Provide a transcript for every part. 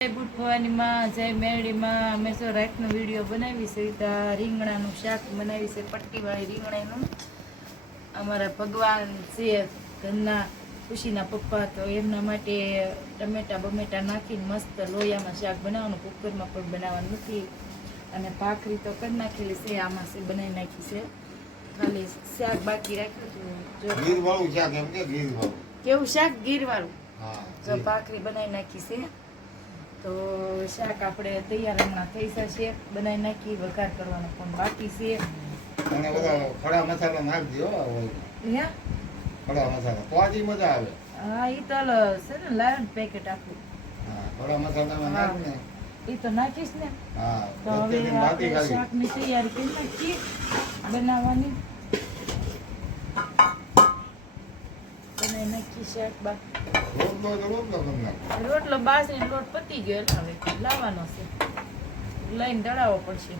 જય ભૂટ ભવાનીમાં જય મેરડીમાં. અમે જો રાઈટનો વીડિયો બનાવી છે. રીતા રીંગણાનું શાક બનાવી છે પટ્ટીવાળી રીંગણાનું. અમારા ભગવાન છે ઘરના ખુશીના પપ્પા તો એમના માટે ટમેટા બમેટા નાખીને મસ્ત લોયામાં શાક બનાવવાનું કુકરમાં પણ બનાવવાનું નથી. અને ભાખરી તો કરી નાખેલી છે આમાં છે બનાવી નાખી છે. ખાલી શાક બાકી રાખ્યું હતું કેવું શાક? ગીરવાળું. જો. ભાખરી બનાવી નાખી છે. તો શાક આપણે તૈયાર હમણાં થઈ જશે. બનાવી નાખી વઘાર કરવાનો પણ બાકી છે. અને બધા ખડા મસાલા નાખી દો હે? ખડા મસાલા. તો મજા આવે. હા એ તો છે ને લાયન પેકેટ આખું. હા ખડા મસાલામાં. નાખ ને એ તો નાખીશ ને. હા તો હવે શાકની શાકની તૈયારી કરી નાખી બનાવવાની. બનાવી નાખી શાક બા રોટલો તો રોટલો કરી નાખ રોટલો બાસરી લોટ પતી ગયો એટલે હવે લાવવાનો છે. લઈને દળાવવો પડશે.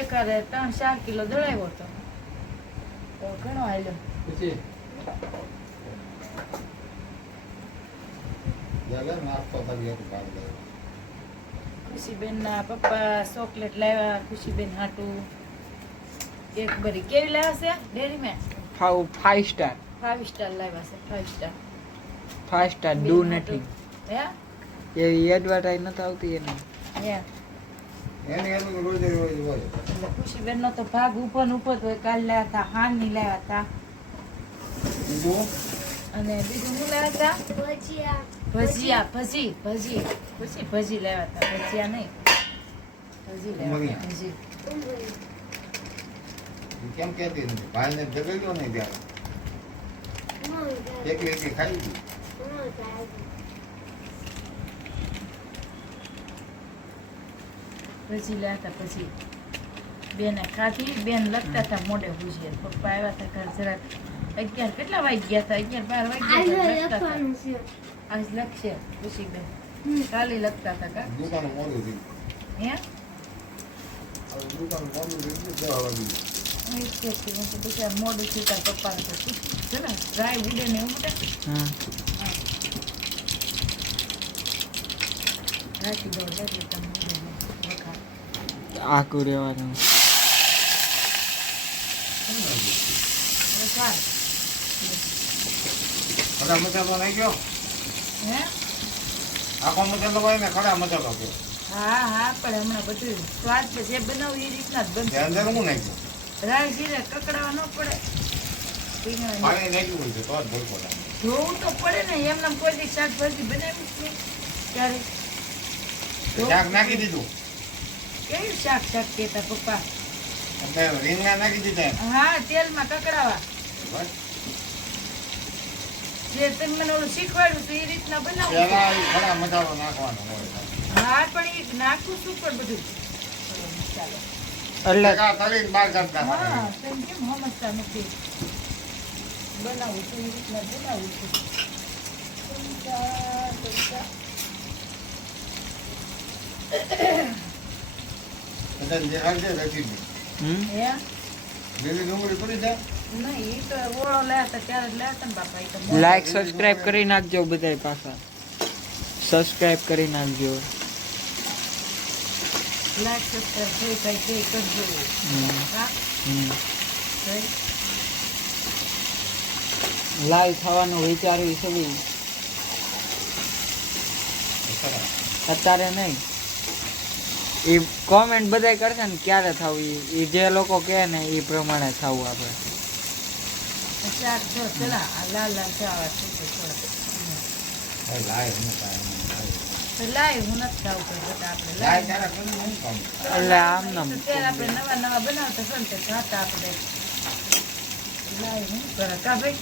એકારે ત્રણ ચાર કિલો દળાવ્યો હતો. તો ઘણો હાલ્યો. લે ખુશીબેનના પપ્પા ચોકલેટ લાવ્યા ખુશીબેન હાટું. એક બરી કેવી લાવ્યા છે ડેરી મેં five five star five star લાવ્યા છે five star five star do nothing હે એ એડવર્ટાઈઝ નથી આવતી એને. એટલે ખુશીબેનનો તો ભાગ ઉપર ને ઉપર જ હોય. કાલ લાવ્યા હતા હાની લાવ્યા હતા. અને બીજું શું લાવ્યા હતા? ભજીયા. ભજી ભજી. ખુશી ભજી લાવ્યા હતા. ભજીયા નહીં. ભજી લાવ્યા ભજી. કેમ કેતી નથી? ભાઈને જગાડ્યો નહીં ત્યારે. એકલી એકલી ખાઈ ગઈ. પછી લાતા પછી બેને ખાધી બેન લખતા હતા મોઢે ભૂજીએ પપ્પા આવ્યા હતા ઘર જરાક અગિયાર કેટલા વાગી ગયા હતા? અગિયાર બાર વાગી ગયા હતા, આજ લખશે ખુશીબેન. કાલે લખતા હતા કા? દુકાન મોડું થઈ હે? હવે દુકાન મોડું ગયું હું તો પછી આ મોડું થયું તાર પપ્પાને તો છે ને ગાય ઉડે ને એવું ઉડે હા હા. રાખી દો એટલે રહેવાનું. ખડા મસાલો નાખ્યો હે આખો મસાલો હોય ને ખડા મસાલો કયો હા હા પણ હમણાં બધું સ્વાદ છે જે બનાવું એ રીતના જ તે અંદર બનશે હું નાખ્યું રાઈ જીરે કકડાવા ન પડે. રીંગણાની. પાણી નાખ્યું છે તો જ ભૂકો જોવું તો પડે ને એમને કોઈ દી શાકભાજી બનાવી છે ત્યારે શાક નાખી દીધું. કેવું શાક શાક કહેતા પપ્પા? રીંગણા નાખી દીધા હા તેલમાં કકડાવા. બસ. જે તમે મને ઓલું શીખવાડ્યું હતું એ રીતના બનાવું. મસાલો નાખવાનો હોય. હા પણ એ નાખું છું પણ બધું? ચાલો એટલે તળીને બહાર કાઢતા હા તેમ કેમ સમજતા નથી. બનાવું છું એ રીતના બનાવું છું. ચમચા, ચમચા. બધાને દેખાડજે રેસીપી. હમ? હે? લીલી ડુંગળી પડી જાય. નહીં એ તો ઓળો લાયા હતા ત્યારે જ લાયા હતા ને બાપા એ તો મોટા. લાઈક સબસ્ક્રાઇબ કરી નાખજો બધાય પાછા. સબસ્ક્રાઇબ કરી નાખજો. લાઈક સબસ્ક્રાઈબ કાંઈ જે કરજો. લાઈવ થવાનું વિચાર્યું છે બી. અત્યારે નહીં. એ કોમેન્ટ બધાય કરશે ને ક્યારે થવું એ જે લોકો કહે ને એ પ્રમાણે થવું આપણે. લાલ લાલ લાય હું નથી ખાવું પડતું આપણે લાય એટલે આમ નામ આપણે નવા નવા બનાવતા છે ને તે ખાતા આપણે. લાય હું કરે. કા ભાઈ?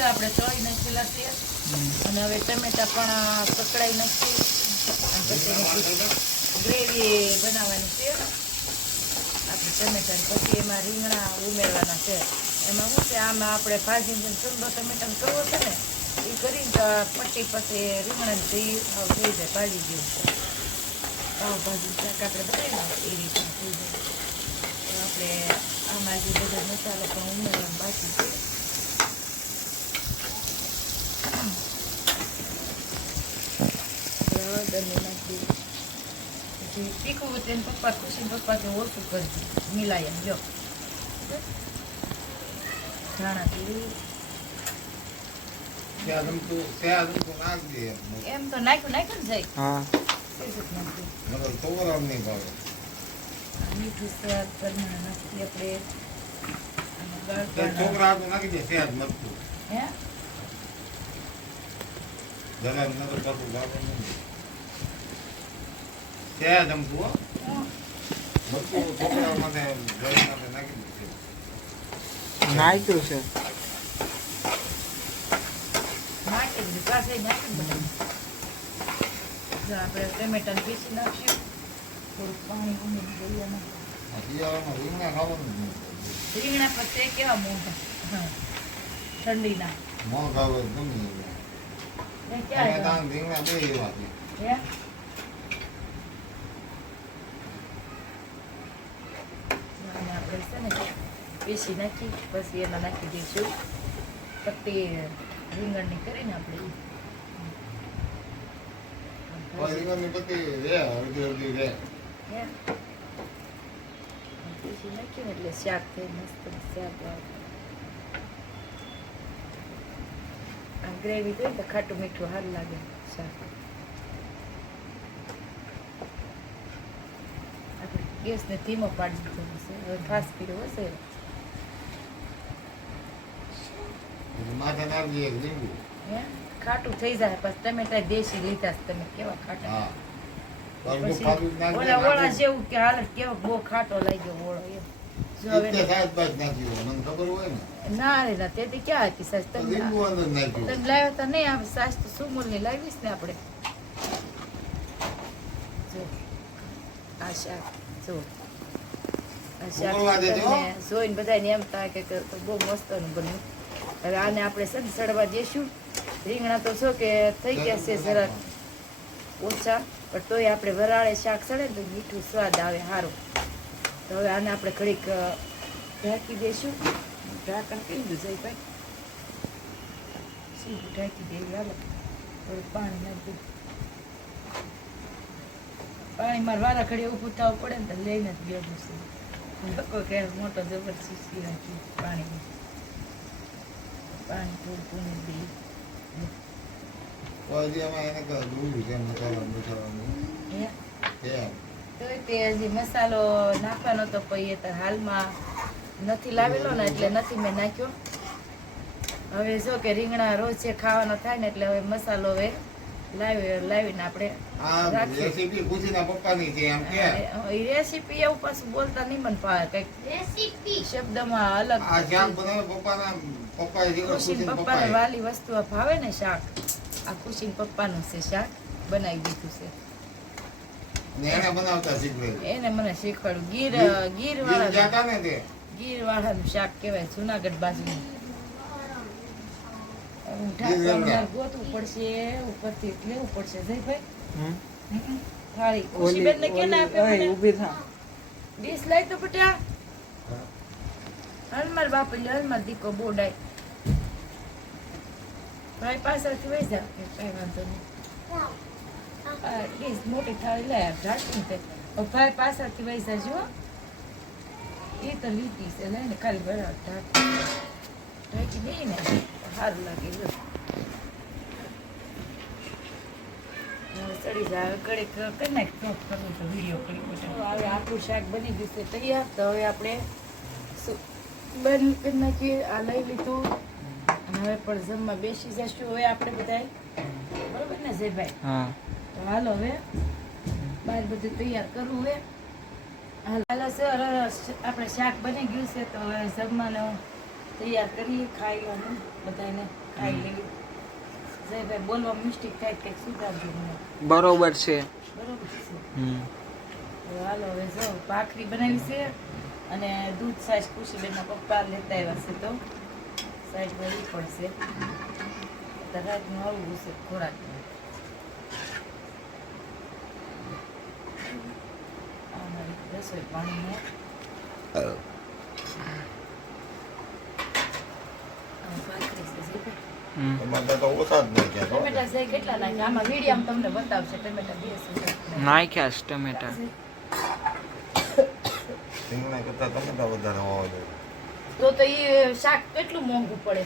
આપણે તળી નાખેલા ટમેટા પણ પછી એમાં રીંગણા ઉમેરવાના છે. એમાં શું છે, આમાં આપણે ભાજીને સુંદર ટમેટા કરવો છે ને, એ કરીને પટ્ટી પછી રીંગણા થઈ જાય ભાજી જેવું પાવભાજી શાક આપણે બનાવીને એ રીતે આપણે આમાં જે બધા મસાલો પણ ઉમેરવાનું બાકી છે. હળદર ને નાખી પછી તીખું હોય તેને પપ્પા ખુશી પપ્પા તો ઓછું કરજો. મિલાય એમ જો ધાણા એમ. એમ તો નાખ્યું નાખ્યું ને જાય હા. જ નાખ્યું નકર નહીં ભાવે. આની મીઠું સ્વાદ નથી આપણે છોકરા હાટું નાખી દે સેજ મરતું હે? જરા તો પાછું ભાવે નહીં. સેજ અમથું જુઓ. મરતું છોકરા માટે ગળી નાખી દે નાખ્યું છે. નાખી દીધું પાસે નાખી જો આપણે ટમેટાને પીસી નાખશું થોડુંક પાણી ઉમેરી દઈએ એમાં. રીંગણા ખાવાનું રીંગણા તે કેવા મોટા હા. ઠંડીના. મોં ખાવે ગમે ક્યાં અને રીંગણા બે એવા છે. આપણે છે ને પીસી નાખી પછી એમાં નાખી દઈશું. પટ્ટી રીંગણની કરીને આપણે પણ રીંગણની રે અડધી અડધી રે. હે? પીસી એટલે શાક થઈ મસ્ત શાક આ ગ્રેવી થઈ તો ખાટું મીઠું હાર લાગે શાક. ગેસને ધીમો પાડી દીધો હશે. હવે ફાસ્ટ કર્યો હશે. માથા નાખી લીંબુ. ખાટું થઈ જાય પછી ટમેટા દેશી લીધા તમે કેવા ખાટા? ઓલા ઓળા જેવું કે હાલ કેવો બહુ ખાટો લાગ્યો ઓળો ને ના. રે ના તે ક્યાં હતી સાસ તમે લીંબુ અંદર નાખ્યું તમે લાવ્યા તા નહીં આવે સાસ તો સુમૂલની લાવીશ ને આપણે. આ શાક જો. જોઈને બધાને એમ થાય કે બહુ મસ્ત બન્યું. હવે આને આપણે સડવા દેશું. રીંગણા તો છો કે થઈ ગયા છે જરાક ઓછા, પણ તોય આપણે વરાળે શાક ચડે ને તો મીઠું સ્વાદ આવે સારું તો હવે આને આપણે ઘડીક ઢાંકી દઈશું ઢાંકણ કહી દીધું જઈ ભાઈ. શું ઢાંકી દેવી હાલો. થોડું પાણી નાખી પાણી મારે વારા ઘડી ઊભું થવું પડે ને તો લઈને જ બેઠું છે. લોકો કે મોટો જબરજસ્તી રાખી પાણી પાણી થોડું પૂરી દઈએ હજી મસાલો નાખવાનો તો પછી એ તો હાલમાં નથી લાવેલો ને એટલે નથી મેં નાખ્યો. હવે જો કે રીંગણા રોજ છે ખાવાનો થાય ને એટલે હવે મસાલો હવે લાવી લાવીને આપણે. રેસીપી ખુશીના પપ્પાની છે એમ કે. રેસીપી એવું પાછું બોલતા નહીં મને ફાવે કંઈક શબ્દમાં અલગ આ બનાવે પપ્પાના ખુશીન પપ્પાને વાલી વસ્તુ આ ભાવે ને શાક? આ ખુશીન પપ્પાનું છે શાક. બનાવી દીધું છે. એને બનાવતા શીખવાડ્યું. એને મને શીખવાડ્યું. ગીર ગીર ગીર વાળા જાતા ને તે? ગીર વાળાનું શાક કહેવાય જુનાગઢ બાજુનું. મારે ગોતવું પડશે ઉપરથી લેવું પડશે. જયભાઈ. થાળી. ઓલી ખુશીબેનને કેને આપે ઊભી થા. ડીશ લાઈ તો બટા હલમાર બાપ હલમાર દીકો બોડાય. ભાઈ પાછળથી વહી જા કાંઈ વાંધો નહીં ડીશ મોટી થાળી લાય ઢાંકીને તે હવે ભાઈ પાછળથી વહી જાજો હો. એ તો લીધી છે લઈને ખાલી બરાબર ઢાંકી ઢાંકી દઈએ ને સારું લાગે જો ચડી જાય ઘડીક કરી નાખ ચોપ કરવું તો વીડિયો કરી હવે આખું શાક બની ગયું છે તૈયાર તો હવે આપણે બંધ કરી નાખીએ આ લઈ લીધું. હવે પણ જમવા બેસી જશું હવે આપણે બધા બરોબર ને જયભાઈ? હા. તો હાલો હવે બહાર બધું તૈયાર કરવું હે. હાલો સર આપણે શાક બની ગયું છે તો હવે જમવાનું તૈયાર કરીએ ખાવાનું બધાને ખાઈ લેવી જયભાઈ બોલવા મિસ્ટેક થાય કંઈક સુધારજો મને. બરોબર છે. બરોબર છે. હાલો હવે જો ભાખરી બનાવી છે અને દૂધ સાઈઝ ખુશીબેનના પપ્પા લેતા આવ્યા છે તો. સાઈઝ લેવી પડશે તો રાતનું આવવું છે ખોરાક રસોઈ ઓછા નાખ્યા ટમેટા છે કેટલા મીડિયમ તમને બતાવશે ટમેટા બે છે છે ટમેટા. રીંગણા કરતાં વધારે હોવા જોઈએ. તો તો એ શાક કેટલું મોંઘું પડે?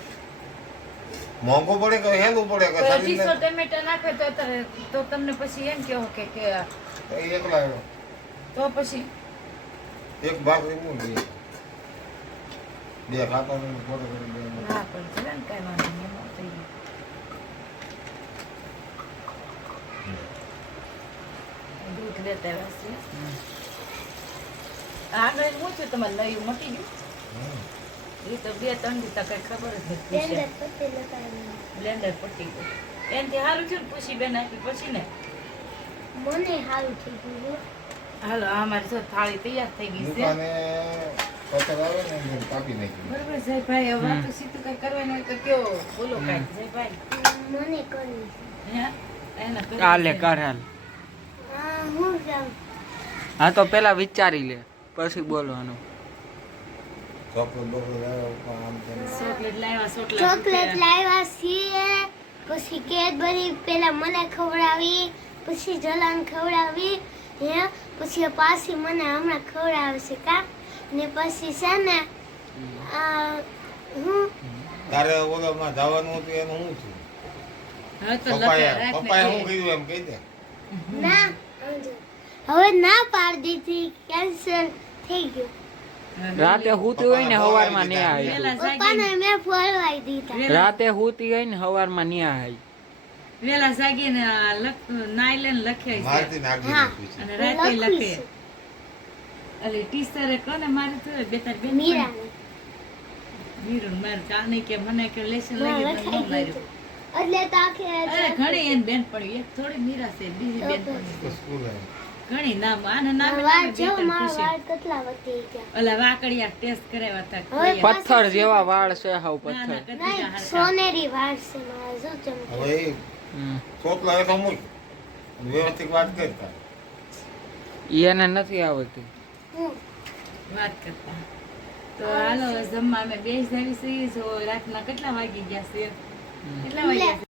મોંઘું પડે કે હેલું પડે કે અઢીસો ટમેટા નાખે તો તો તમને પછી એમ કેવો કે કે એકલા તો પછી? એક ભાગ રીંગણું જોઈએ બે. ખાતા થોડું થોડું બે ના પણ ચલે ને કાંઈ વાંધો નહીં થઈ ગયું. દૂધ લેતા આવ્યા છે આ નહીં હું છું તમારે નયું મટી ગયું. એ તો બે ત્રણ દીતા કઈ ખબર જ નથી બ્લેન્ડર પટી ગયું એનથી સારું થયું પૂછી બેન આપી પછી ને. મને સારું થઈ ગયું હાલો આ અમારી તો થાળી તૈયાર થઈ ગઈ છે. બરોબર જયભાઈ હવે હમ. સીધું કઈ કરવાનું હોય તો કયો બોલો કાંઈ જયભાઈ. મને કરવી હે? એના કાલે કર હાલ. હા હા તો પેલા વિચારી લે પછી બોલવાનું. ચોકલેટ લાવ્યા ચોકલેટ ચોકલેટ લાવ્યા છીએ. પછી કેડબરી પેલા મને ખવડાવી પછી જલાન ખવડાવી હે? પછી પાછી મને હમણાં ખવડાવશે કા? ને પછી છે ને આ હું? તારે ઓલામાં જવાનું હતું એનું પપ્પાએ રાખ ને પપ્પાએ હું કીધું એમ કહી દે ના હવે ના પાડી દીધી કેન્સલ થઈ ગયું. રાતે હુતી હોય ને નહીં આવી. જાગીને મેં ફરવાઈ દીધા. રાતે હુતી હોય ને હવારમાં નહીં આવી. વેલા જાગીને આ લખ અને રાતે લખે એટલે ટીચરે કોને મારી તો બે તાર બેન વીરું મારું કાને કે મને કે લેસન ન માર્યું એટલે તાકે અરે ઘણી એન બેન પડી. એક થોડી મીરા છે બીજી બેન પડી. સ્કૂલ. આવી. ઘણી નામ આને નામે વાળ નામે બે ત્રણ મારા વાળ કેટલા વધી ગયા? ઓલા વાકડિયા ટેસ્ટ કરાવ્યા હતા પથ્થર જેવા વાળ છે હાવ પથ્થર. સોનેરી વાળ છે મારા જો ચમકે ઓય. ચોટલા એ તો વ્યવસ્થિત વાત કરતા. એને નથી આવડતી. વાત કરતા. તો હાલો જમવા અમે બેસ જ આવી છીએ જો રાતના કેટલા વાગી ગયા છે? કેટલા વાગ્યા?